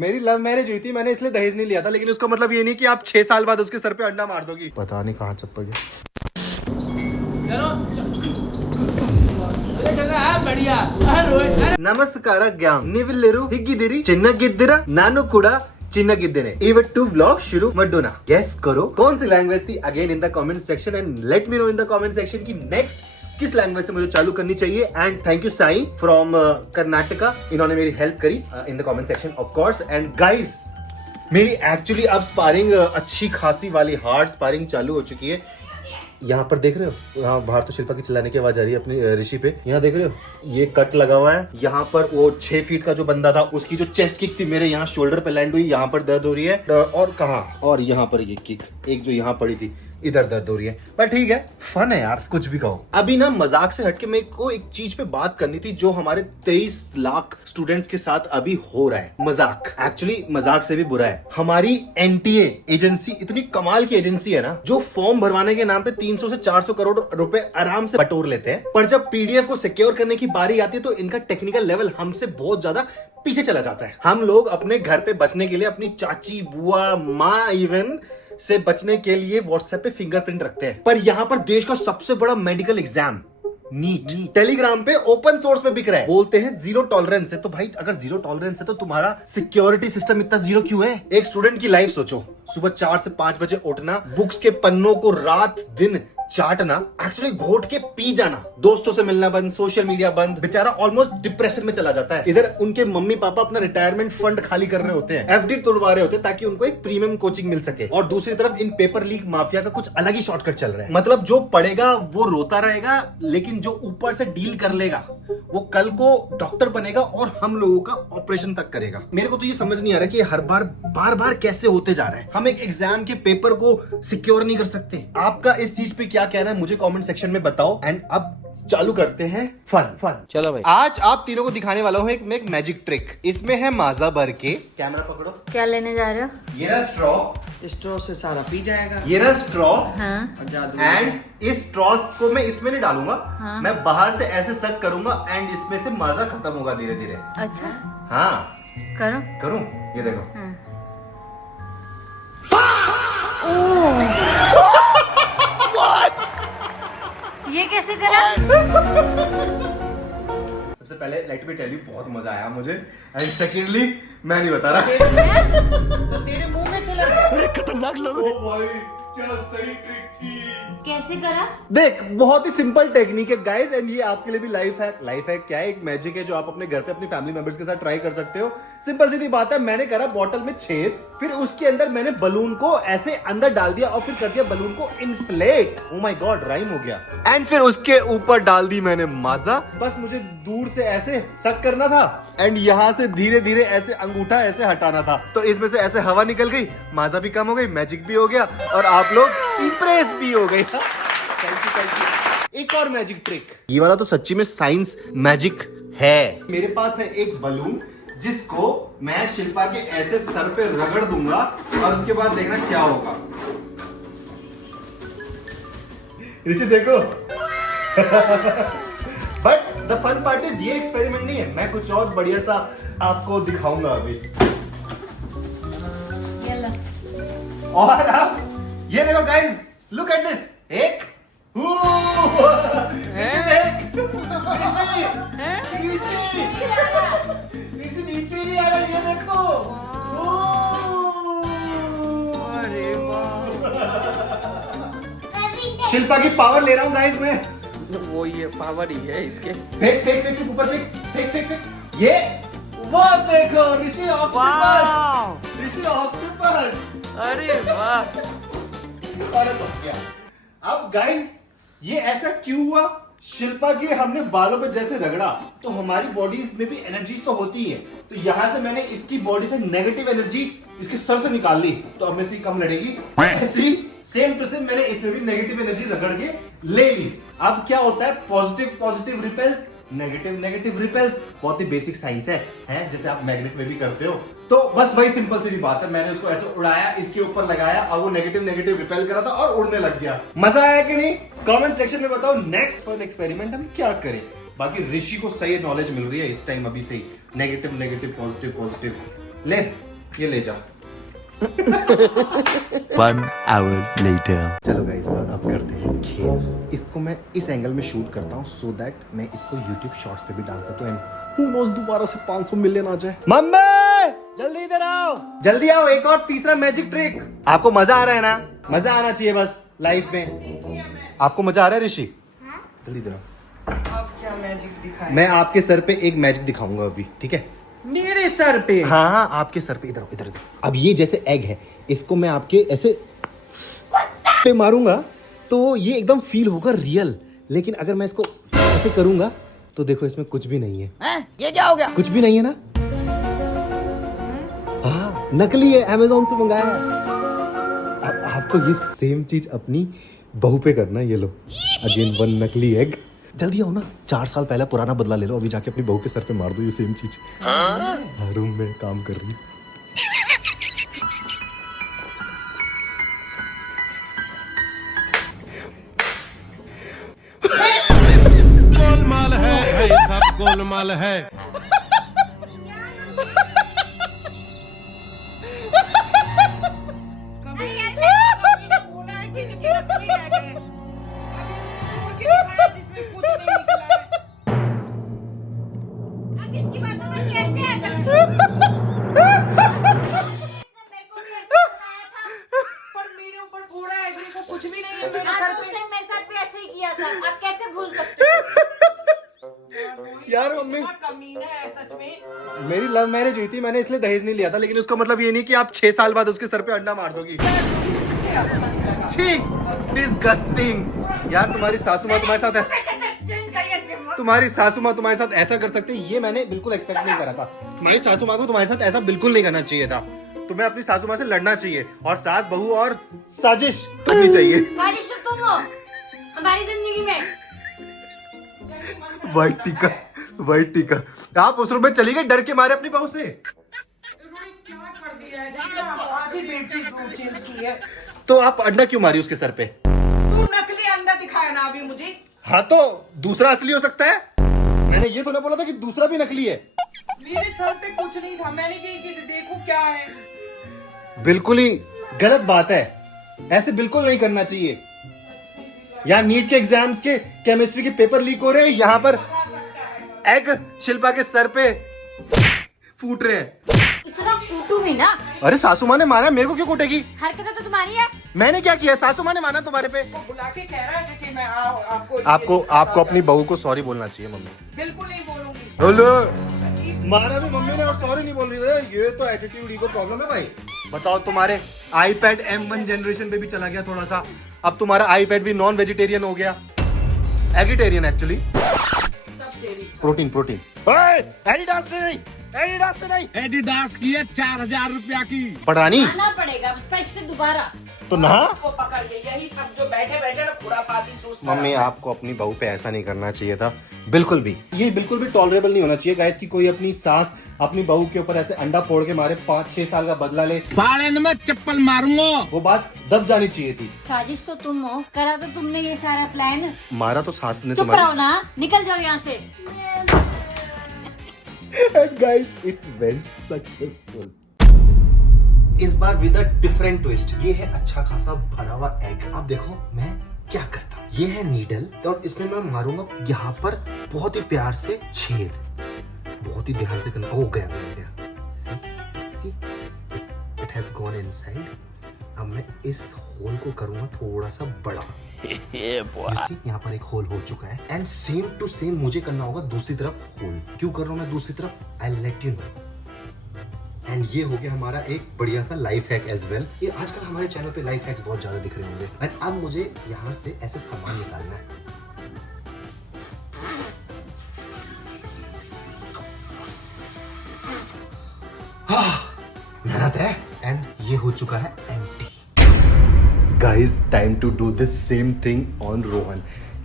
मेरी love marriage हुई थी, मैंने इसलिए दहेज नहीं लिया था, लेकिन उसका मतलब ये नहीं कि आप 6 साल बाद उसके सर पे अंडा मार दोगी। पता नहीं कहाँ चप्पल गया। ನಮಸ್ಕಾರ ಗ್ಯಾಂಗ್, ನೀವಿಲ್ಲರೂ ಹಿಗ್ಗಿದ್ದೀರಿ, ಚೆನ್ನಾಗಿದ್ದೀರಾ? ನಾನು ಕೂಡ ಚೆನ್ನಾಗಿದ್ದೇನೆ। ಇವತ್ತು व्लॉग शुरू ಮಾಡೋಣ। गेस करो कौन सी लैंग्वेज थी again in the comment section and let me know in the comment section की नेक्स्ट किस लैंग्वेज से मुझे चालू करनी चाहिए। And thank you Sai from Karnataka, इन्होंने मेरी हेल्प करी in the comment section of course. And guys, मेरी एक्चुअली अब स्पारिंग अच्छी खासी वाली हार्ड स्पारिंग चालू हो चुकी है। यहाँ पर देख रहे हो, यहाँ बाहर तो शिल्पा की चिल्लाने की आवाज आ रही है अपनी ऋषि पे। यहाँ देख रहे हो ये कट लगा हुआ है। यहाँ पर वो 6 फीट का जो बंदा था उसकी जो चेस्ट किक थी मेरे यहाँ शोल्डर पे लैंड हुई, यहाँ पर दर्द हो रही है। और कहाँ, और यहाँ पर ये किक एक जो यहाँ पड़ी थी इधर दर्द हो रही है। पर ठीक है, फन है यार, कुछ भी कहो। अभी ना मजाक से हटके मेरे को एक चीज पे बात करनी थी जो हमारे 23 लाख स्टूडेंट्स के साथ अभी हो रहा है। मजाक एक्चुअली मजाक से भी बुरा है। हमारी एनटीए एजेंसी इतनी कमाल की एजेंसी है ना, जो फॉर्म भरवाने के नाम पे 300 से 400 करोड़ रुपए आराम से बटोर लेते हैं, पर जब पीडीएफ को सिक्योर करने की बारी आती है तो इनका टेक्निकल लेवल हमसे बहुत ज्यादा पीछे चला जाता है। हम लोग अपने घर पे बचने के लिए अपनी चाची, बुआ, माँ इवन से बचने के लिए व्हाट्सएप पे फिंगरप्रिंट रखते हैं। पर यहाँ पर देश का सबसे बड़ा मेडिकल एग्जाम नीट टेलीग्राम पे ओपन सोर्स पे बिक रहा है। बोलते हैं जीरो टॉलरेंस है। तो भाई अगर जीरो टॉलरेंस है तो तुम्हारा सिक्योरिटी सिस्टम इतना जीरो क्यों है? एक स्टूडेंट की लाइफ सोचो, सुबह 4 से 5 बजे उठना, बुक्स के पन्नों को रात दिन चाटना, एक्चुअली घोट के पी जाना, दोस्तों से मिलना बंद, सोशल मीडिया बंद, बेचारा ऑलमोस्ट डिप्रेशन में चला जाता है। इधर उनके मम्मी पापा अपना रिटायरमेंट फंड खाली कर रहे होते हैं, एफडी तोड़वा रहे होते हैं ताकि उनको एक प्रीमियम कोचिंग मिल सके। और दूसरी तरफ इन पेपर लीक माफिया का कुछ अलग ही शॉर्टकट चल रहा है। मतलब जो पढ़ेगा वो रोता रहेगा, लेकिन जो ऊपर से डील कर लेगा वो कल को डॉक्टर बनेगा और हम लोगों का ऑपरेशन तक करेगा। मेरे को तो ये समझ नहीं आ रहा कि हर बार बार कैसे होते जा रहा है। हम एक एग्जाम के पेपर को सिक्योर नहीं कर सकते। आपका इस चीज पे क्या कहना है मुझे कमेंट सेक्शन में बताओ। एंड अब चालू करते हैं फन। चलो भाई, आज आप तीनों को दिखाने वाला हूँ एक मैजिक ट्रिक। इसमें है माजा भर के, कैमरा पकड़ो। क्या लेने जा रहे हो? ये रहा स्ट्रॉ, स्ट्रॉ से सारा पी जाएगा। ये रहा स्ट्रॉ। हाँ। एंड इस स्ट्रॉस को मैं इसमें नहीं डालूंगा। हाँ। मैं बाहर से ऐसे सक करूंगा एंड इसमें से माजा खत्म होगा धीरे धीरे। अच्छा, हाँ करो। करूं? ये देखो। हाँ। ये कैसे करा? सबसे पहले लेट मी टेल यू, बहुत मजा आया मुझे। एंड सेकेंडली मैं नहीं बता रहा। तेरे मुंह में चला गया। अरे खतरनाक लोग। ओ भाई, क्या सही ट्रिक थी। कैसे करा? देख, बहुत ही सिंपल टेक्निक है गाइस, एंड ये आपके लिए भी लाइफ है क्या है, एक मैजिक है जो आप अपने घर पे अपनी फैमिली मेंबर्स के साथ ट्राई कर सकते हो। सिंपल सीधी बात है, मैंने करा बॉटल में छेद, फिर उसके अंदर मैंने बलून को ऐसे अंदर डाल दिया और फिर कर दिया बलून को inflate. Oh my God, rhyme हो गया। एंड फिर उसके ऊपर डाल दी मैंने माजा। बस मुझे दूर से ऐसे सक करना था एंड यहाँ से धीरे धीरे ऐसे अंगूठा ऐसे हटाना था, तो इसमें से ऐसे हवा निकल गई, माजा भी कम हो गई, मैजिक भी हो गया और आप लोग इम्प्रेस भी हो गए। Thank you. एक और मैजिक ट्रिक, ये वाला तो सच्ची में साइंस मैजिक है। मेरे पास है एक बलून जिसको मैं शिल्पा के ऐसे सर पे रगड़ दूंगा और उसके बाद देखना क्या होगा। ऋषि देखो। But the fun part is ये एक्सपेरिमेंट नहीं है, मैं कुछ और बढ़िया सा आपको दिखाऊंगा अभी। और अब ये देखो गाइस, लुक एट दिस। एक ऋषि नीचे नहीं आ रहा, ये देखो। अरे शिल्पा की पावर ले रहा हूँ गाइस मैं। वो ये पावर ही है इसके। फेंक ऊपर फेंक। ये वो देखो, ऋषि ऑक्टोपस। ऋषि ऑक्टोपस। अरे वाह। अरे तो क्या। अब गाइस ये ऐसा क्यों हुआ? शिल्पा के हमने बालों पे जैसे रगड़ा तो हमारी बॉडीज में भी एनर्जीज तो होती है, तो यहां से मैंने इसकी बॉडी से नेगेटिव एनर्जी इसके सर से निकाल ली, तो अब में से कम लड़ेगी। ऐसी सेम टू सेम मैंने इसमें भी नेगेटिव एनर्जी रगड़ के ले ली। अब क्या होता है, पॉजिटिव रिपेल्स, नेगेटिव रिपेल्स। बहुत ही बेसिक साइंस है जैसे आप मैग्नेट में भी करते हो। तो बस वही सिंपल सी बात है, मैंने उसको ऐसे उड़ाया, इसके ऊपर लगाया और वो नेगेटिव रिपेल करा था और उड़ने लग गया। मजा आया कि नहीं? कमेंट सेक्शन में बताओ नेक्स्ट फन एक्सपेरिमेंट हम क्या करें। बाकी ऋषि को सही नॉलेज मिल रही है इस टाइम अभी से ही, नेगेटिव पॉजिटिव। ले ये ले जा। One hour later. चलो गाइस और अब करते हैं खेल। इसको मैं इस एंगल में शूट करता हूँ सो दैट मैं इसको YouTube शॉर्ट्स पे भी डाल सकता हूँ। Who knows दोबारा से 500 मिलियन आ जाए। मम्मी जल्दी इधर आओ, जल्दी आओ। एक और तीसरा मैजिक ट्रिक। आपको मजा आ रहा है ना? मजा आना चाहिए बस लाइफ में। आपको मजा आ रहा है ऋषि? जल्दी इधर आओ। अब क्या मैजिक दिखाएं? मैं आपके सर पे एक मैजिक दिखाऊंगा अभी, ठीक है? मेरे सर पे? हाँ आपके सर पे। इधर इधर इधर। अब ये जैसे एग है, इसको मैं आपके ऐसे पे मारूंगा तो ये एकदम फील होगा रियल। लेकिन अगर मैं इसको ऐसे करूंगा तो देखो इसमें कुछ भी नहीं है। ये क्या हो गया? कुछ भी नहीं है ना? हाँ नकली है, अमेज़न से मंगाया है। अब आपको ये सेम चीज अपनी बहू पे करना है। ये लो अगेन वन नकली एग। जल्दी आओ ना, 4 साल पहले पुराना बदला ले लो। अभी जाके अपनी बहू के सर पे मार दो ये सेम चीज। रूम में काम कर रही है। गोलमाल है भाई, सब गोलमाल है। बोला है कि नकली है अभी छोड़ के दिखाया जिसमें कुछ नहीं निकला है। अब इसकी बातों में कैसे आ सकते हो? मेरे को भी ऐसे बताया था। पर मेरे ऊपर घोड़ा है, देखो कुछ भी नहीं है मेरे हाँ, सर तो उस पे। टाइम मेरे साथ भी ऐसे ही किया था। आप कैसे भूल सकते हो? यार मम्मी इतना कमीना है सच में। मेरी लव मैरिज हुई थी, मैंने इसलिए दहेज नहीं लिया था। लेकिन उसका मतलब ये नहीं कि आप 6 साल बाद उसके सर पे अंडा मार दोगी। छी डिस्गस्टिंग। यार तुम्हारी सासू माँ तुम्हारे साथ ऐसा कर सकते हैं, ये मैंने बिल्कुल एक्सपेक्ट नहीं करा था। तुम्हारी सासू माँ को तुम्हारे साथ ऐसा बिल्कुल नहीं करना चाहिए था। तुम्हें अपनी सासू माँ से लड़ना चाहिए और सास बहू और साजिश करनी चाहिए। साजिश तो तुम हो हमारी जिंदगी में। वाइट टीका। आप उस रूम में चली गई डर के मारे अपनी बहू से। इन्होंने क्या कर दिया है? देखना, आज ही बेडशीट चेंज की है। तो आप अंडा क्यों मारी उसके सर पे? तू नकली अंडा दिखाया ना अभी मुझे। हाँ तो दूसरा असली हो सकता है। मैंने ये तो नहीं बोला था कि दूसरा भी नकली है। मेरे सर पे कुछ नहीं था, मैंने कही कि देखो क्या है। बिल्कुल ही गलत बात है, ऐसे बिल्कुल नहीं करना चाहिए। यहाँ नीट के एग्जाम्स के केमिस्ट्री के पेपर लीक हो रहे हैं, यहाँ पर एग शिल्पा के सर पे फूट रहे हैं। इतना कूटूंगी ना। अरे सासू माँ ने मारा, मेरे को क्यों कूटेगी? हरकतें तो तुम्हारी है। मैंने क्या किया? सासू माँ ने मारा तुम्हारे पे। वो बुला के कह रहा है कि मैं आपको आपको अपनी बहू को सॉरी बोलना चाहिए मम्मी। बिल्कुल नहीं बोलूंगी। हेलो मारा भी मम्मी ने और सॉरी नहीं बोल रही है। ये तो एटीट्यूड ईगो प्रॉब्लम है भाई। बताओ तुम्हारे आईपैड M1 जनरेशन पे भी चला गया थोड़ा सा। अब तुम्हारा आईपैड भी नॉन वेजिटेरियन हो गया, एगिटेरियन एक्चुअली। सब तेरी प्रोटीन। एडिडास से नहीं एडिडास की है 4000 रुपया की। पढ़ानी आना पड़ेगा स्पेशली दोबारा। तो ना। को पकड़ के यही सब जो बैठे बैठे ना खुरापाती सोचता मम्मी आपको अपनी बहू पे ऐसा नहीं करना चाहिए था बिल्कुल भी। ये बिल्कुल भी टॉलरेबल नहीं होना चाहिए गाइस कि कोई अपनी सास अपनी बहू के ऊपर ऐसे अंडा फोड़ के मारे, 5-6 साल का बदला ले। बालन में चप्पल मारूंगा। वो बात दब जानी चाहिए थी। साजिश तो तुम हो, करा तो तुमने ये सारा प्लान। मारा तो सास ने चुप तुम्हारी। रहो ना, निकल जाओ यहाँ से। And guys, it went successful. इस बार विद अ डिफरेंट ट्विस्ट। ये है अच्छा खासा भरा हुआ एग। अब देखो मैं क्या करता हूँ। ये है नीडल और इसमें मैं मारूंगा यहाँ पर बहुत ही प्यार से छेद। बहुत ही ध्यान से करना। हो गया। See, it has gone inside. अब मैं इस होल को करूंगा थोड़ा सा बड़ा। यहाँ पर एक होल हो चुका है एंड सेम टू सेम मुझे करना होगा दूसरी तरफ होल। क्यों कर रहा हूँ मैं दूसरी तरफ? I let you know. And ये हो गया हमारा एक बढ़िया सा लाइफ हैक एज वेल। ये आजकल हमारे चैनल पे लाइफ हैक्स बहुत ज्यादा दिख रहे होंगे। एंड अब मुझे यहाँ से ऐसे सामान निकालना है। मेहनत है एंड ये हो चुका है empty. Guys time to do this same thing on Rohan.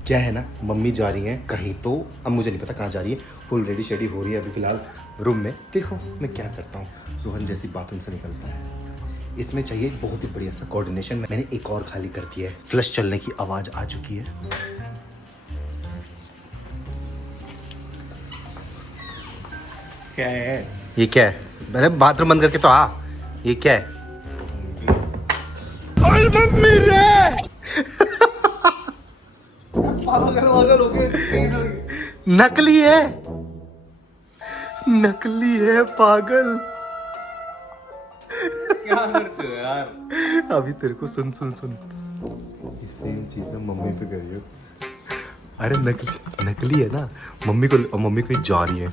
क्या है ना, मम्मी जा रही हैं कहीं, तो अब मुझे नहीं पता कहाँ जा रही है। फुल रेडी शेडी हो रही है अभी फिलहाल रूम में। देखो मैं क्या करता हूँ, रोहन जैसी बातों से निकलता है। इसमें चाहिए बहुत ही बढ़िया सा कोऑर्डिनेशन। मैंने एक और खाली कर दिया है। फ्लश चलने की आवाज आ चुकी है। क्या है? ये क्या है? मैंने बाथरूम बंद करके तो आ। ये क्या है? नकली है, नकली है पागल। क्या करते हो यार? अभी तेरे को सुन सुन सुन, ये सेम चीज ना मम्मी पे करियो। अरे नकली नकली है ना, मम्मी कहीं जा रही है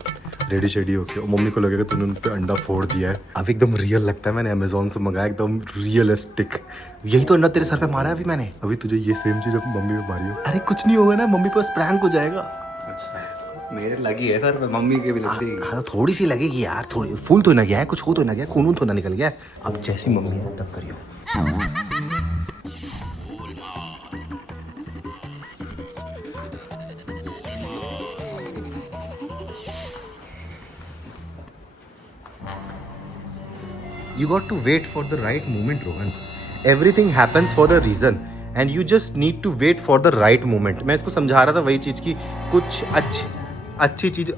रेडी शेडी होके और मम्मी को लगेगा तूने उन पे अंडा फोड़ दिया है। अब एकदम रियल लगता है, मैंने अमेजोन से मंगाया, एकदम रियलिस्टिक। यही तो अंडा तेरे सर पे मारा है अभी मैंने। अभी तुझे ये सेम चीज अब मम्मी पे मारी हो। अरे कुछ नहीं होगा ना, मम्मी पे बस प्रैंक हो जाएगा। अच्छा, मेरे लगी है सर पे, मम्मी के भी लगती है। हाँ थोड़ी सी लगेगी यार, थोड़ी। फूल तो ना गया है, कुछ हो तो ना गया, खून तो ना निकल गया है। अब जैसी मम्मी है तब करियो। You got to wait for the right moment, Rohan. Everything happens for a reason and you just need to wait for the right moment. मैं इसको समझा रहा था वही चीज की कुछ अच्छी चीज।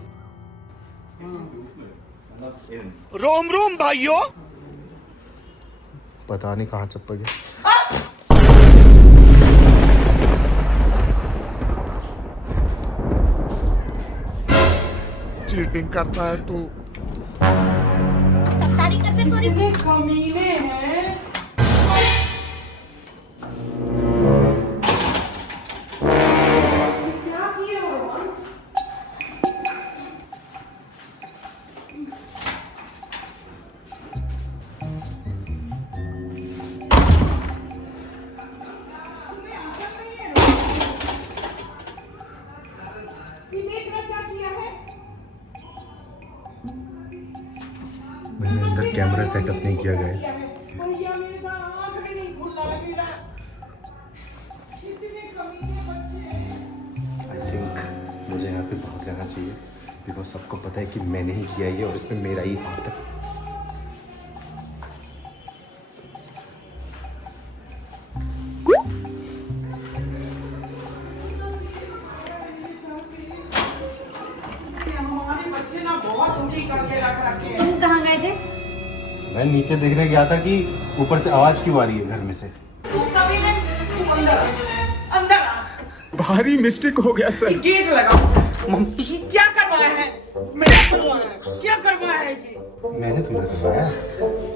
रोम रोम भाइयों। पता नहीं कहाँ चप्पल गया। चीटिंग करता है तू। ताड़ी करते पूरी इतने कमीने हैं। क्या किए हो रोहन? तुम्हें आदत नहीं है रोहन? देख रहा क्या किया है? मैंने अंदर कैमरा सेटअप नहीं किया गाइस। भैया मेरे साथ आँख भी नहीं खुल रहा है मेरा। कितने कमीने बच्चे हैं। आई थिंक मुझे यहाँ से भाग जाना चाहिए बिकॉज सबको पता है कि मैंने ही किया ये और इसमें मेरा ही हाथ है। हमारे बच्चे ना बहुत उल्टी करके रख रखे हैं। तुम कहाँ गए थे? मैं नीचे देखने गया था कि ऊपर से आवाज क्यों आ रही है घर में से। तू कभी नहीं, तू अंदर आ, अंदर आ। भारी मिस्टेक हो गया सर। ये गेट लगाओ। मम्मी ये क्या करवाया है? क्या करवाया है? क्या करवाया है ये? मैंने तुम्हें करवाया,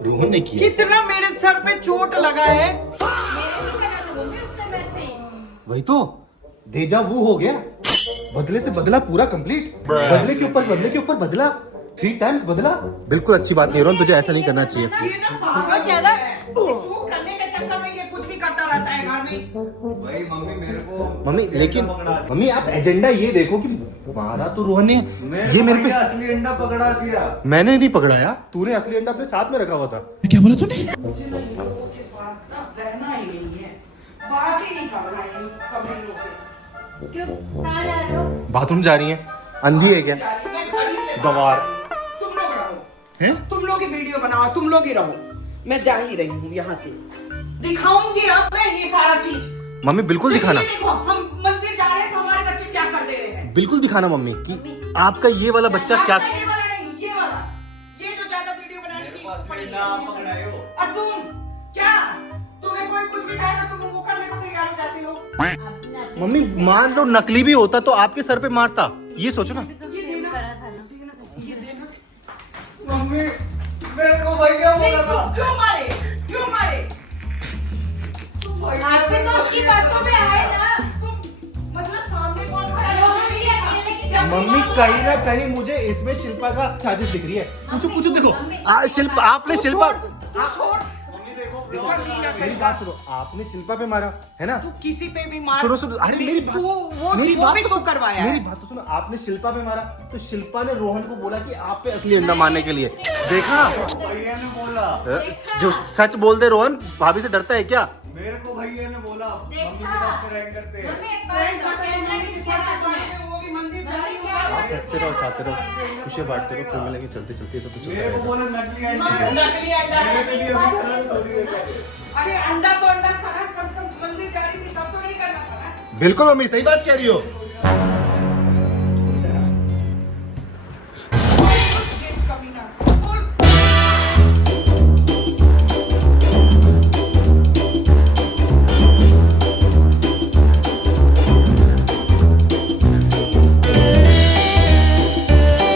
रोहन ने किया। कितना मेरे सर पे चोट लगा है। मेरे भी करा तो होंगे उसने वैसे ही। वही तो डेजा वू हो गया, बदले से बदला पूरा कंप्लीट। बदले के ऊपर बदला, 3 टाइम्स बदला। बिल्कुल अच्छी बात नहीं रोहन, तुझे ऐसा नहीं करना चाहिए। ये ना पागल ज्यादा- है। शूट करने के चक्कर में ये कुछ भी करता रहता है घर में। भाई मम्मी मेरे को मम्मी लेकिन पकड़ा दिया। मम्मी आप एजेंडा ये देखो कि मारा तो रोहन ने, ये मेरे पे। असली अंडा पकड़ा दिया। मैंने नहीं पकड़ाया, तूने असली अंडा अपने साथ में रखा हुआ था। मुझे ना इन लोगों के पास ना रहना ही नहीं है। बात ही नहीं कर रहा है इन कमीनों से। क्यों? कहाँ जा रहे हो? बाथरूम जा रही है, अंधी है क्या? मैं घड़ी से गवार। तुम लोग रहो, हैं? तुम लोग ही वीडियो बनाओ, तुम लोग ही रहो। मैं जा ही रही हूँ यहाँ से। दिखाऊंगी अब मैं ये सारा चीज। मम्मी बिल्कुल दिखाना, ये देखो, हम मंदिर जा रहे हैं तो हमारे बच्चे क्या कर दे रहे हैं। बिल्कुल दिखाना मम्मी कि आपका ये वाला बच्चा क्या। ये वाला नहीं, ये वाला, ये जो ज्यादा वीडियो बनाने की पड़ी है। ना पकड़ाए हो। और तुम क्या, तुम्हें कोई कुछ भी कहेगा तुम वो करने को तैयार हो जाती हो। मम्मी मान लो नकली भी होता तो आपके सर पे मारता, ये सोचो ना। तो सेव करा था ना। ये देना। मम्मी मेरे को भैया बोला था। क्यों मारे, क्यों मारे? तुम भैया आप भी तो उसकी बातों पे आए ना। मतलब सामने कौन खड़ा है? रोहन भी अकेले की क्या मम्मी बात कहीं ना है? कहीं मुझे इसमें शिल्पा का साजिश दिख रही है। पूछो पूछो देखो, मम्मी- शिल्पा आपने शिल्पा, तू छोड़। मम्मी देखो मेरी बात सुनो, आपने शिल्पा पे मारा है ना। तू किसी पे भी मार। सुनो सुनो, अरे मेरी बात, तू वो मेरी वो बात भी तो तू सुनो, करवाया मेरी है। बात तो सुनो। आपने शिल्पा पे मारा तो शिल्पा ने रोहन को बोला कि आप पे असली अंडा मारने के लिए। देखा, भैया ने बोला। जो सच बोल दे रोहन, भाभी से डरता है क्या? मेरे को भैया ने बोला मम्मी के देखा? साथ प्रैंक करते हैं। मम्मी एक बात बताओ, कैमरा किसके हाथ में है? वो भी मंदिर जा रही है। आप हंसते रहो, साथ रहो, खुशियाँ बांटते रहो, फिर मिलेंगे चलते चलते सब कुछ होता मेरे को रहेगा। बोला नकली अंडा है। नकली अंडा है। मेरे को भी अभी कर रहा है थोड़ी देर पहले। अरे अंडा तो अंडा खाना, कम से कम मंदिर जा रही थी तब तो नहीं करना था ना। बिल्कुल मम्मी सही बात कह रही हो।